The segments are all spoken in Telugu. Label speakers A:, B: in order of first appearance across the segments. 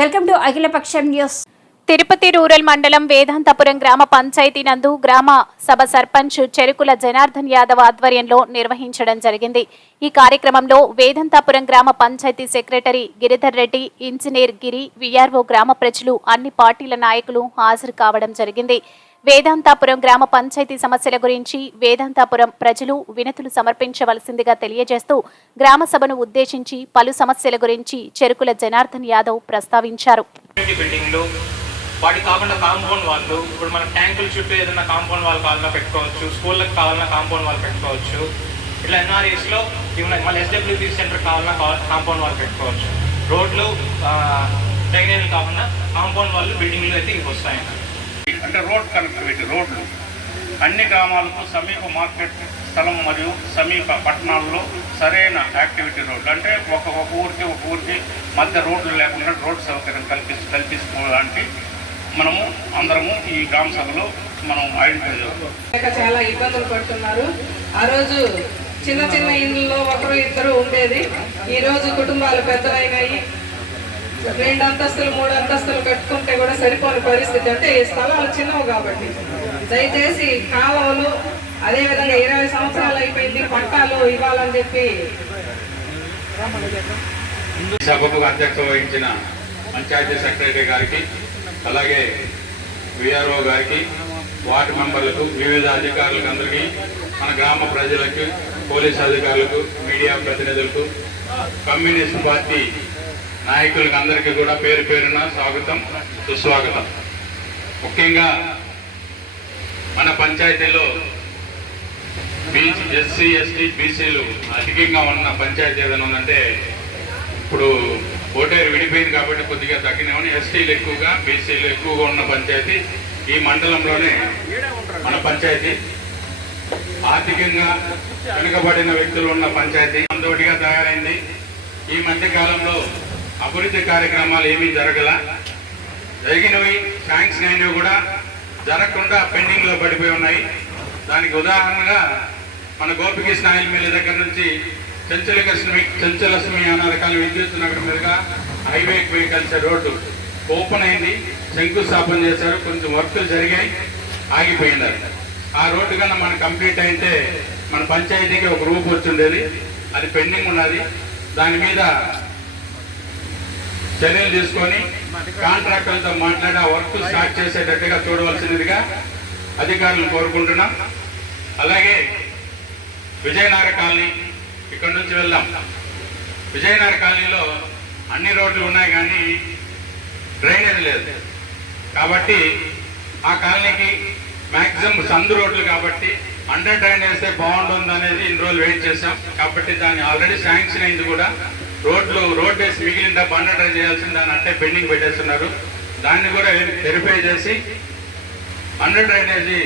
A: వెల్కమ్ టు అఖిలపక్షం న్యూస్.
B: తిరుపతి రూరల్ మండలం వేదాంతపురం గ్రామ పంచాయతీ నందు గ్రామ సభ సర్పంచ్ చెరుకుల జనార్దన్ యాదవ్ ఆధ్వర్యంలో నిర్వహించడం జరిగింది. ఈ కార్యక్రమంలో వేదంతాపురం గ్రామ panchayat secretary Giridhar Reddy engineer Giri VRO గ్రామ ప్రజలు అన్ని పార్టీల నాయకులు హాజరు కావడం జరిగింది. వేదాంతాపురం గ్రామ పంచాయతీ సమస్యల గురించి వేదాంతాపురం ప్రజలు వినతులు సమర్పించవలసిందిగా తెలియజేస్తూ గ్రామ సభను ఉద్దేశించి పలు సమస్యల గురించి చెరుకుల జనార్దన్ యాదవ్ ప్రస్తావించారు.
C: కమ్యూనిటీ వాటి కాకుండా కాంపౌండ్ వాళ్ళు ఇప్పుడు మనం ట్యాంకుల చుట్టూ ఏదైనా కాంపౌండ్ వాళ్ళు కావాలన్నా పెట్టుకోవచ్చు స్కూళ్ళకి కావాలన్నా కాంపౌండ్ వాళ్ళు పెట్టుకోవచ్చు ఇట్లా ఎన్ఆర్ఎస్లో ఈవెన్ మళ్ళీ ఎస్డబ్ల్యూపీ సెంటర్ కావాలన్నా కాంపౌండ్ వాళ్ళు పెట్టుకోవచ్చు. రోడ్లు డ్రైనేజీలు కాకుండా కాంపౌండ్ వాళ్ళు బిల్డింగ్లు అయితే ఇవి వస్తాయి
D: అంటే రోడ్ కనెక్టివిటీ రోడ్లు. అన్ని గ్రామాలకు సమీప మార్కెట్ స్థలం మరియు సమీప పట్టణాల్లో సరైన యాక్టివిటీ రోడ్లు. అంటే ఒక ఒక ఊరికి ఒక ఊరికి మధ్య రోడ్లు లేకుండా రోడ్ సౌకర్యం కల్పిస్తూ కల్పించుకోవడానికి మనము అందరము ఈ గ్రామ సభలో మనం ఐడెంటిఫై చేస్తాం
E: లేక చాలా ఇబ్బందులు పడుతున్నారు. ఆ రోజు చిన్న చిన్న ఇండ్లలో ఒకరు ఇద్దరు ఉండేది. ఈరోజు కుటుంబాలు పెద్దలైనాయి. రెండు అంతస్తులు మూడు అంతస్తులు కట్టుకుంటే కూడా సరిపోని పరిస్థితి. అంటే ఈ స్థలాలు చిన్నవి కాబట్టి. దయచేసి కాలువలు అదేవిధంగా ఇరవై సంవత్సరాలు అయిపోయింది పట్టాలు ఇవ్వాలని చెప్పి.
F: సభకు అధ్యక్షత వహించిన పంచాయతీ సెక్రటరీ గారికి అలాగే విఆర్ఓ గారికి వార్డు మెంబర్లకు వివిధ అధికారులకు అందరికీ మన గ్రామ ప్రజలకు పోలీస్ అధికారులకు మీడియా ప్రతినిధులకు కమ్యూనిస్ట్ పార్టీ నాయకులకు అందరికీ కూడా పేరు పేరున స్వాగతం సుస్వాగతం. ముఖ్యంగా మన పంచాయతీలో బీసీ ఎస్సీ ఎస్టీ బీసీలు అధికంగా ఉన్న పంచాయతీ ఏదైనా ఉందంటే ఇప్పుడు ఓటేరు విడిపోయింది కాబట్టి కొద్దిగా తగ్గినామని ఎస్టీలు ఎక్కువగా బీసీలు ఎక్కువగా ఉన్న పంచాయతీ ఈ మండలంలోనే మన పంచాయతీ. ఆర్థికంగా వెనుకబడిన వ్యక్తులు ఉన్న పంచాయతీ. అందోటిగా తయారైంది. ఈ మధ్య కాలంలో అభివృద్ధి కార్యక్రమాలు ఏమీ జరగల. జరిగినవి శాంక్షన్ అయినవి కూడా జరగకుండా పెండింగ్లో పడిపోయి ఉన్నాయి. దానికి ఉదాహరణగా మన గోపికృష్ణ ఆయిల్ మిల్ దగ్గర నుంచి చెంచలకృష్ణ చెంచలక్ష్మి అనే రకాల విద్యుత్ నగరం మీదుగా హైవేకి పోయి రోడ్డు ఓపెన్ అయింది. శంకుస్థాపన చేశారు. కొంచెం వర్కులు జరిగాయి. ఆగిపోయినారు. ఆ రోడ్డు కన్నా మనం కంప్లీట్ అయితే మన పంచాయతీకి ఒక రూప్ వచ్చిండేది అది పెండింగ్ ఉన్నది. దాని మీద చర్యలు తీసుకొని కాంట్రాక్టర్లతో మాట్లాడి ఆ వర్క్ స్టార్ట్ చేసేటట్టుగా చూడవలసినదిగా అధికారులను కోరుకుంటున్నాం. అలాగే విజయనగర కాలనీ ఇక్కడ నుంచి వెళ్దాం. విజయనగర కాలనీలో అన్ని రోడ్లు ఉన్నాయి కానీ డ్రైనేజ్ లేదు. కాబట్టి ఆ కాలనీకి మ్యాక్సిమం సందు రోడ్లు కాబట్టి అండర్ డ్రైన్ వేస్తే బాగుంటుంది అనేది ఇన్ని రోజులు వెయిట్ చేసాం కాబట్టి దాన్ని ఆల్రెడీ శాంక్షన్ అయింది కూడా. రోడ్లు రోడ్ వేసి మిగిలిన డబ్బు అండర్ డ్రైన్ చేయాల్సిన దాన్ని అట్టే పెండింగ్ పెట్టేస్తున్నారు. దాన్ని కూడా వెరిఫై చేసి అండర్ డ్రైనేజీ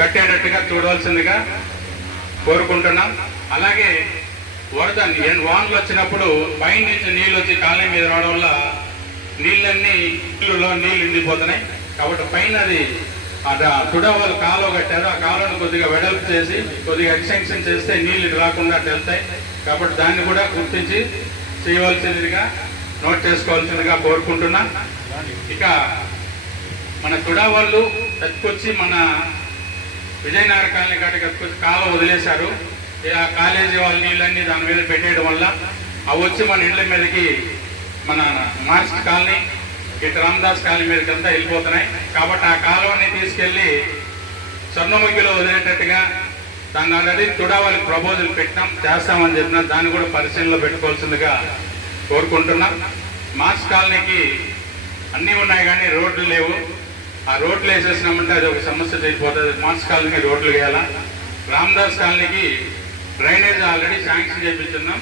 F: కట్టేటట్టుగా చూడవలసిందిగా కోరుకుంటున్నాం. అలాగే వరద వానలు వచ్చినప్పుడు పైన నుంచి నీళ్ళు వచ్చి కాలనీ మీద రావడం వల్ల నీళ్ళన్నీ ఇళ్ళలో నీళ్ళు నిండిపోతున్నాయి. కాబట్టి పైన అది తుడవలు కాలువ కట్టారు. ఆ కాలువను కొద్దిగా వెడల్పు చేసి కొద్దిగా ఎక్స్టెన్షన్ చేస్తే నీళ్ళు ఇటు రాకుండా అటు వెళ్తాయి కాబట్టి దాన్ని కూడా గుర్తించి చేయవలసిందిగా నోట్ చేసుకోవాల్సిందిగా కోరుకుంటున్నా. ఇక మన తుడా వాళ్ళు తెచ్చుకొచ్చి మన విజయనగర కాలనీ కాటికి తెచ్చుకొచ్చి కాలు వదిలేశారు. ఆ కాలేజీ వాళ్ళ నీళ్ళన్నీ దాని మీద పెట్టేయడం వల్ల అవి వచ్చి మన ఇళ్ళ మీదకి మన మార్క్స్ కాలనీ ఇటు రామదాస్ కాలనీ మీదకి అంతా వెళ్ళిపోతున్నాయి. కాబట్టి ఆ కాలువని తీసుకెళ్ళి స్వర్ణముఖిలో వదిలేటట్టుగా దాన్ని ఆల్రెడీ తుడా ప్రపోజల్ పెట్టినాం చేస్తామని చెప్పిన దాన్ని కూడా పరిశీలనలో పెట్టుకోవాల్సిందిగా కోరుకుంటున్నాం. మాస్ కాలనీకి అన్నీ ఉన్నాయి కానీ రోడ్లు లేవు. ఆ రోడ్లు వేసేసినామంటే అది ఒక సమస్య తీరిపోతుంది మాస్ కాలనీకి రోడ్లు వేయాలా? రామదాస్ కాలనీకి డ్రైనేజ్ ఆల్రెడీ శాంక్షన్ చేయించున్నాం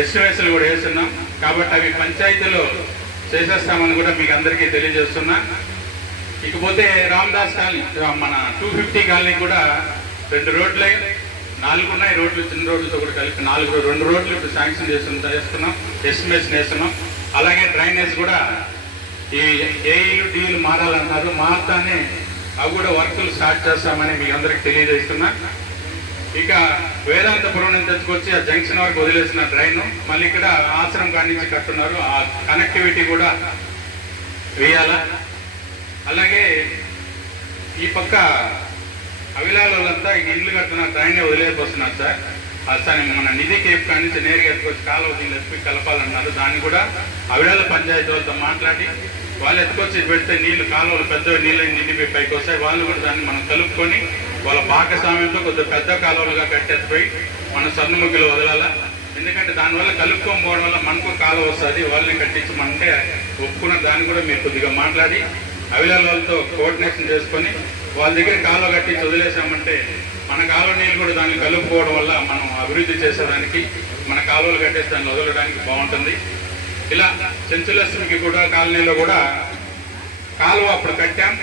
F: ఎస్టిమేషన్లు కూడా వేస్తున్నాం. కాబట్టి అవి పంచాయతీలో చేసేస్తామని కూడా మీకు అందరికీ తెలియజేస్తున్నా. ఇకపోతే రామదాస్ కాలనీ మన టూ ఫిఫ్టీ కాలనీ కూడా రెండు రోడ్లే నాలుగు ఉన్నాయి రోడ్లు చిన్న రోడ్లతో కూడా కలిపి నాలుగు రెండు రోడ్లు ఇప్పుడు శాంక్షన్ చేస్తున్నా చేస్తున్నాం ఎస్టిమేషన్ వేస్తున్నాం. అలాగే డ్రైనేజ్ కూడా ఈ ఏఈలు డీలు మారాలన్నారు. మారుతానే అవి కూడా వర్కులు స్టార్ట్ చేస్తామని మీ అందరికి తెలియజేస్తున్నా. ఇక వేదాంతపురం నుంచి తెచ్చుకొచ్చి ఆ జంక్షన్ వరకు వదిలేసిన డ్రైను. మళ్ళీ ఇక్కడ ఆశ్రమం కాడి నుంచి కట్టున్నారు. ఆ కనెక్టివిటీ కూడా వేయాలా? అలాగే ఈ పక్క అవిలాలంతా ఈ ఇల్లు కడుతున్న డ్రైన్ వదిలేకొస్తున్నారు సార్. అసలు మన నిధి కేప్ కానీ నేరుగా ఎత్తుకొచ్చి కాలువ దీన్ని ఎత్తుకు కలపాలన్నారు. దాన్ని కూడా అవిడాల పంచాయతీ వాళ్ళతో మాట్లాడి వాళ్ళు ఎత్తుకొచ్చి పెడితే నీళ్ళు కాలువలు పెద్ద నీళ్ళు నిండిపోయి పైకి వస్తాయి. వాళ్ళు కూడా దాన్ని మనం కలుపుకొని వాళ్ళ భాగస్వామ్యంతో కొద్దిగా పెద్ద కాలువలుగా కట్టేసిపోయి మన సన్నుముగ్గులు వదలాలా. ఎందుకంటే దానివల్ల కలుపుకోకపోవడం వల్ల మనకు కాలువ వస్తుంది. వాళ్ళని కట్టించమంటే ఒప్పుకున్న దాన్ని కూడా మీరు కొద్దిగా మాట్లాడి అవిలాల వాళ్ళతో కోఆర్డినేషన్ చేసుకొని వాళ్ళ దగ్గర కాలువ కట్టి వదిలేసామంటే మన కాలువ నీళ్ళు కూడా దాన్ని కలుపుకోవడం వల్ల మనం అభివృద్ధి చేసేదానికి మన కాలువలు కట్టేసి దాన్ని వదలడానికి బాగుంటుంది. ఇలా చెంచులక్ష్మికి కూడా కాలనీలో కూడా కాలువ అప్పుడు కట్టాం.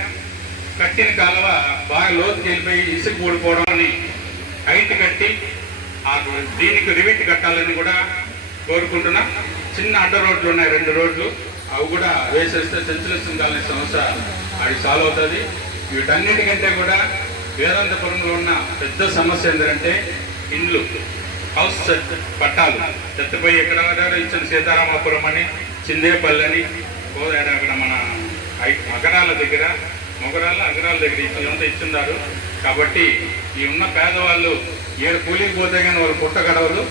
F: కట్టిన కాలువ బాగా లోతుకి వెళ్ళిపోయి ఇసుక ఊడిపోవడం అని హైట్ కట్టి ఆ దీనికి రివిట్ కట్టాలని కూడా కోరుకుంటున్నా. చిన్న అడ్డ రోడ్లు ఉన్నాయి రెండు రోడ్లు. అవి కూడా వేసేస్తే చెంచులక్ష్మి కాలనీ సమస్య అది సాల్వ్ అవుతుంది. వీటన్నిటికంటే కూడా వేదాంతపురంలో ఉన్న పెద్ద సమస్య ఏంటంటే ఇండ్లు హౌస్ పట్టాలు. చెత్తపోయి ఎక్కడ ఇచ్చిన సీతారామపురం అని చిందేపల్లి అని కోదాడ అక్కడ మన అగరాల దగ్గర మొగరాళ్ళ అగరాల దగ్గర ఇచ్చిందంతా ఇచ్చిందారు కాబట్టి ఈ ఉన్న పేదవాళ్ళు ఏడు కూలీకి పోతే కానీ వాళ్ళు పుట్టగడవరు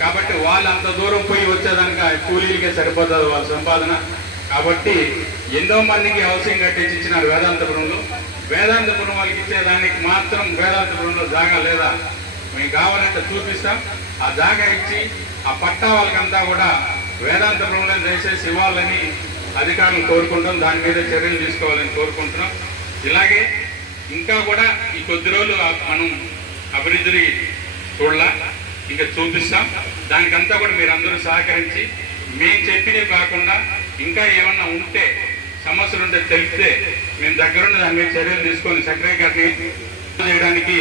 F: కాబట్టి వాళ్ళు అంత దూరం పోయి వచ్చేదానికి ఆ కూలీలకే సరిపోతుంది వాళ్ళ సంపాదన. కాబట్టి ఎన్నో మందికి హౌసింగ్ కట్టించి ఇచ్చినారు వేదాంతపురంలో. వేదాంతపురం వాళ్ళకి ఇచ్చేదానికి మాత్రం వేదాంతపురంలో జాగా లేదా? మేము కావాలంటే చూపిస్తాం. ఆ జాగా ఇచ్చి ఆ పట్టా వాళ్ళకంతా కూడా వేదాంతపురంలో దయచేసి ఇవ్వాలని అధికారులు కోరుకుంటాం. దాని మీద చర్యలు తీసుకోవాలని కోరుకుంటున్నాం. ఇలాగే ఇంకా కూడా ఈ కొద్ది రోజులు మనం అభివృద్ధిని చూడలా. ఇంకా చూపిస్తాం. దానికంతా కూడా మీరు అందరూ సహకరించి మేము చెప్పినవి కాకుండా ఇంకా ఏమన్నా ఉంటే సమస్యలు ఉంటే తెలిపితే మేము దగ్గరుండి దాని మీద చర్యలు తీసుకొని సెక్రటరీ గారిని చేయడానికి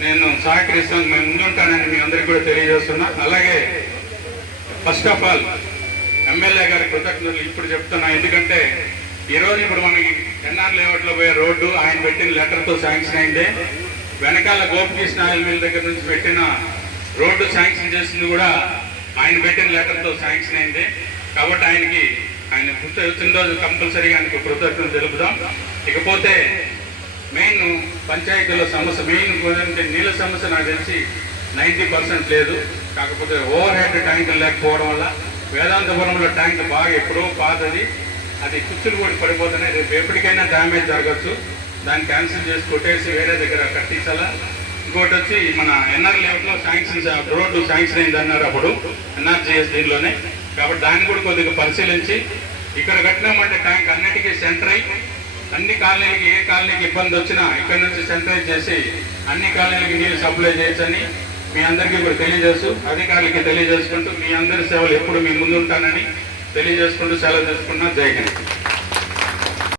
F: నేను సహకరిస్తాను. మేము ముందుంటానని మీ అందరికీ కూడా తెలియజేస్తున్నా. అలాగే ఫస్ట్ ఆఫ్ ఆల్ ఎమ్మెల్యే గారి కృతజ్ఞతలు ఇప్పుడు చెప్తున్నా. ఎందుకంటే ఈ రోజు ఇప్పుడు మనకి ఎన్ఆర్ లేఅవుట్లో పోయే రోడ్డు ఆయన పెట్టిన లెటర్తో శాంక్షన్ అయిందే. వెనకాల గోపకృష్ణ ఆయిల్ మిల్ దగ్గర నుంచి పెట్టిన రోడ్డు శాంక్షన్ చేసింది కూడా ఆయన పెట్టిన లెటర్తో శాంక్షన్ అయింది. కాబట్టి ఆయనకి ఆయన గుర్తు వచ్చిన రోజు కంపల్సరీగా ఆయనకు కృతజ్ఞతలు తెలుపుదాం. ఇకపోతే మెయిన్ పంచాయతీలో సమస్య మెయిన్ అంటే నీళ్ళ సమస్య నాకు తెలిసి నైంటీ పర్సెంట్ లేదు. కాకపోతే ఓవర్ హెడ్ ట్యాంకులు లేకపోవడం వల్ల వేదాంతపురంలో ట్యాంక్ బాగా ఎప్పుడో పాతది. అది కుచ్చులు కూడా పడిపోతున్నాయి రేపు ఎప్పటికైనా డ్యామేజ్ జరగచ్చు. దాన్ని క్యాన్సిల్ చేసి కొట్టేసి వేరే దగ్గర కట్టించాలా? ఇంకోటి వచ్చి మన ఎన్ఆర్ లెవెల్లో శాంక్షన్స్ రోడ్డు శాంక్షన్ అయింది అన్నారు అప్పుడు ఎన్ఆర్జీఎస్ దీనిలోనే కాబట్టి దాన్ని కూడా కొద్దిగా పరిశీలించి ఇక్కడ కట్టినామంటే ట్యాంక్ అన్నిటికీ సెంటర్ అయి అన్ని కాలనీలకి ఏ కాలనీకి ఇబ్బంది వచ్చినా ఇక్కడ నుంచి సెంటరైజ్ చేసి అన్ని కాలనీలకి నీళ్ళు సప్లై చేయొచ్చని మీ అందరికీ కూడా తెలియజేస్తూ అధికారులకి తెలియజేసుకుంటూ మీ అందరి సేవలు ఎప్పుడు మీ ముందు ఉంటానని తెలియజేసుకుంటూ సెలవు తీసుకున్నా జై హింద్